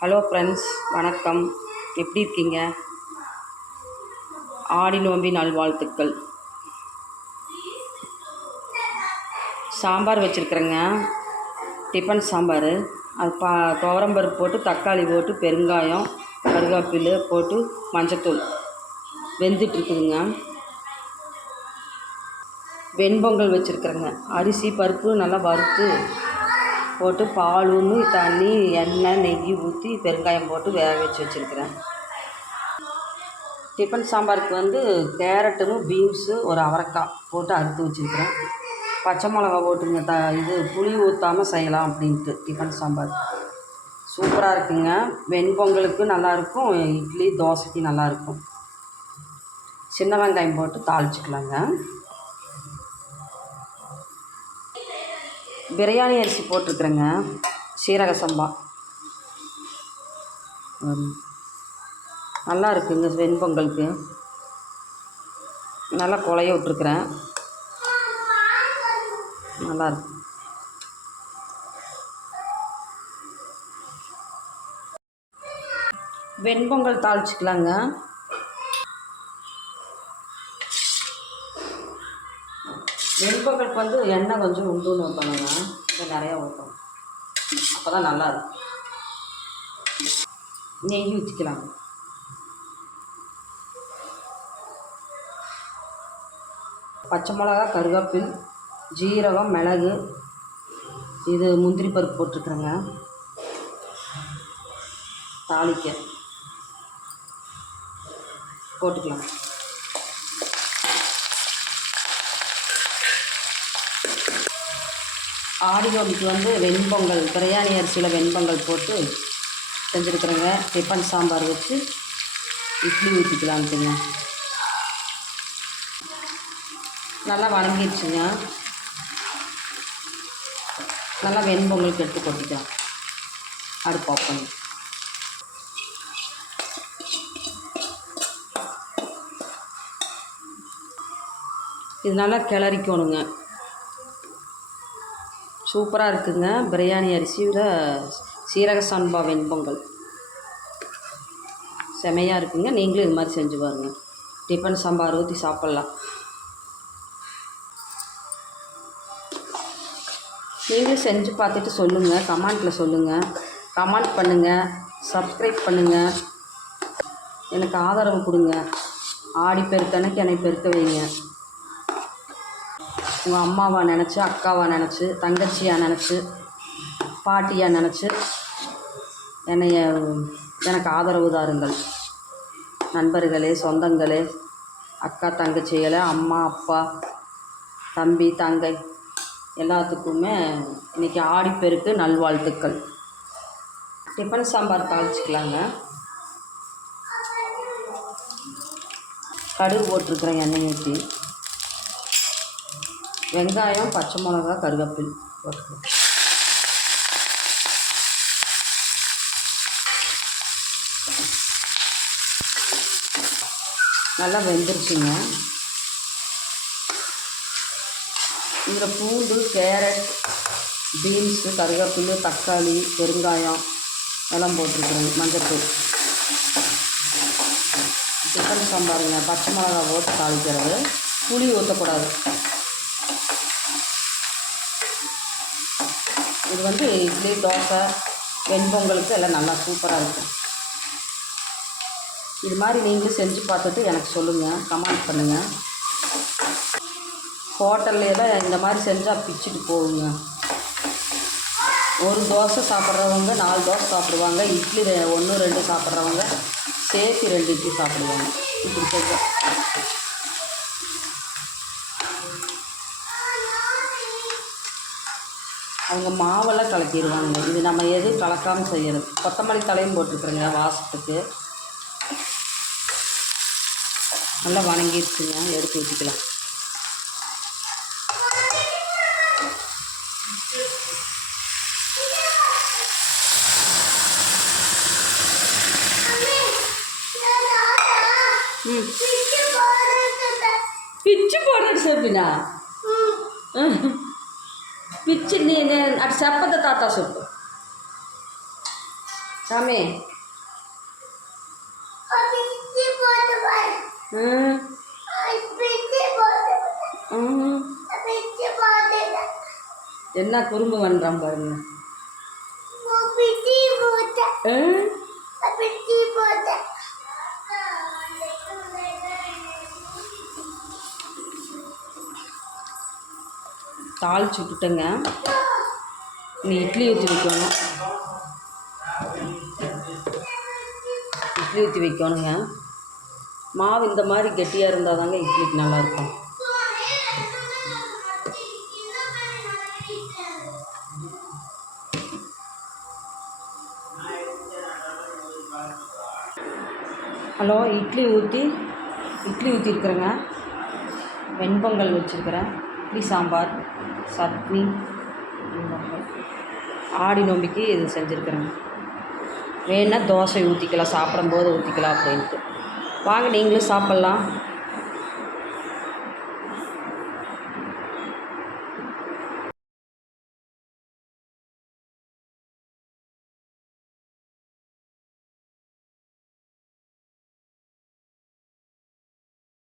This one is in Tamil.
ஹலோ ஃப்ரெண்ட்ஸ் வணக்கம். எப்படி இருக்கீங்க? ஆடி நோம்பி நல்வாழ்த்துக்கள். சாம்பார் வச்சுருக்குறேங்க. டிஃபன் சாம்பார். அது பா துவரம்பருப்பு போட்டு தக்காளி போட்டு பெருங்காயம் கருகாப்பில் போட்டு மஞ்சத்தூள். வெந்துட்டுருக்குதுங்க வெண்பொங்கல் வச்சுருக்குறேங்க. அரிசி பருப்பு நல்லா வறுத்து போட்டு பால் ஊற்றி தண்ணி எண்ணெய் நெய் ஊற்றி பெருங்காயம் போட்டு வேக வச்சு வச்சுருக்கிறேன். டிஃபன் சாம்பாருக்கு வந்து கேரட்டும் பீன்ஸு ஒரு அவரைக்காய் போட்டு அறுத்து வச்சுருக்கிறேன். பச்சை மிளகா போட்டுங்க த இது புளி ஊற்றாமல் செய்யலாம் அப்படின்ட்டு டிஃபன் சாம்பார். சூப்பராக இருக்குங்க. வெண்பொங்கலுக்கு நல்லாயிருக்கும் இட்லி தோசைக்கு நல்லாயிருக்கும் சின்ன வெங்காயம் போட்டு தாளிச்சிக்கலாங்க. பிரியாணி அரிசி போட்டிருக்குறேங்க. சீரக சம்பா. ம். நல்லா இருக்குங்க வெண்பொங்கலுக்கு. நல்லா குழைய விட்ருக்குறேன் நல்லா இருக்கு. வெண்பொங்கல் தாளிச்சிக்கலாங்க. வெண்பொங்கலுக்கு வந்து எண்ணெய் கொஞ்சம் உண்டுன்னு ஊற்றணுங்க இதை நிறையா ஊற்றணும் அப்போ தான் நல்லா இருக்கும். நெய் ஊற்றிக்கலாம் பச்சை மிளகா கருவேப்பில் ஜீரகம் மிளகு இது முந்திரி பருப்பு போட்டிருக்குறேங்க. தாளிக்க. போட்டுக்கலாம். ஆடி நோம்பிக்கு வந்து வெண்பொங்கல் பிரியாணி அரிசியில் வெண்பொங்கல் போட்டு செஞ்சுருக்குறேங்க. டிஃபன் சாம்பார் வச்சு இட்லி ஊற்றிக்கலான்ட்டுங்க நல்லா வணங்கிடுச்சுங்க நல்லா வெண்பொங்கலுக்கு எடுத்து கொட்டிக்கலாம் அடுப்பு ஆஃப் பண்ணி. இது நல்லா கிளறிக்கணுங்க. சூப்பராக இருக்குங்க. பிரியாணி அரிசியில் சீரக சம்பா வெண்பொங்கல். செமையாக இருக்குங்க. நீங்களும் இது மாதிரி செஞ்சு பாருங்கள் டிஃபன் சாம்பார் ஊற்றி சாப்பிட்லாம். நீங்களும் செஞ்சு பார்த்துட்டு சொல்லுங்கள் கமெண்ட்டில் சொல்லுங்கள் கமெண்ட் பண்ணுங்கள் சப்ஸ்கிரைப் பண்ணுங்கள் எனக்கு ஆதரவு கொடுங்க. ஆடி பெருக்கணக்கு என்னை பெருக்க வைங்க. உங்கள் அம்மாவாக நினச்சி அக்காவை நினச்சி தங்கச்சியாக நினச்சி பாட்டியாக நினச்சி என்னைய எனக்கு ஆதரவு தாருங்கள் நண்பர்களே சொந்தங்களே அக்கா தங்கச்சிகளே அம்மா அப்பா தம்பி தங்கை எல்லாத்துக்குமே இன்றைக்கி ஆடிப்பெருக்கு நல்வாழ்த்துக்கள். டிஃபன் சாம்பார் தாளிச்சிக்கலாங்க. கடுகு போட்டிருக்கிறேன் எண்ணெய் ஊற்றி வெங்காயம் பச்சை மிளகா கருவேப்பில். போட்டுக்கலாம் நல்லா வெந்துருச்சுங்க. இதில் பூண்டு கேரட் பீன்ஸு கருவேப்பிலை தக்காளி பெருங்காயம் எல்லாம் போட்டிருக்குறேங்க மஞ்சத்தூள். சிக்கன் சாம்பாருங்க. பச்சை மிளகா போட்டு தாளிக்கிறது. புளி ஊற்றக்கூடாது இது வந்து இட்லி தோசை வெண்பொங்கலுக்கு எல்லாம் நல்லா சூப்பராக இருக்கும். இது மாதிரி நீங்களும் செஞ்சு பார்த்துட்டு எனக்கு சொல்லுங்கள் கமெண்ட் பண்ணுங்கள் ஹோட்டல்லே தான் இந்த மாதிரி செஞ்சால் பிச்சுட்டு போகுங்க. ஒரு தோசை சாப்பிட்றவங்க நாலு தோசை சாப்பிடுவாங்க இட்லி ஒன்று ரெண்டு சாப்பிட்றவங்க சேர்த்து ரெண்டு இட்லி சாப்பிடுவாங்க. இப்படி செஞ்சா அவங்க மாவெல்லாம் கலக்கிடுவாங்க. இது நம்ம எது கலக்காமல் செய்யணும் கொத்தமல்லி தலையும் போட்டுருக்குறேங்க வாசத்துக்கு. நல்லா வணங்கிடுச்சுங்க. எடுத்து ஊற்றிக்கலாம் பிச்சு போடுறது சாப்பிட்டா పిచ్చి నేను అటు చెప్పదు తాత చెప్పు சாமி பிச்சு போட்டு பாரு ம் பிச்சு போட்டு ம் பிச்சு போட்டு என்ன குறும்பு பண்ணுறான் பாருங்க தாளிச்சு விட்டுட்டேங்க. நீ இட்லி ஊற்றி வைக்கணும். இட்லி ஊற்றி வைக்கணுங்க. மாவு இந்த மாதிரி கெட்டியாக இருந்தால் தாங்க இட்லிக்கு நல்லாயிருக்கும் ஹலோ இட்லி ஊற்றி இட்லி ஊற்றிருக்குறேங்க வெண்பொங்கல் வச்சுருக்குறேன். இட்லி சாம்பார். சட்னி ஆடி நோம்பிக்கு இது செஞ்சுருக்குறேங்க வேணால் தோசை ஊற்றிக்கலாம் சாப்பிடும்போது ஊற்றிக்கலாம் அப்படின்ட்டு. வாங்க நீங்களும் சாப்பிட்லாம்.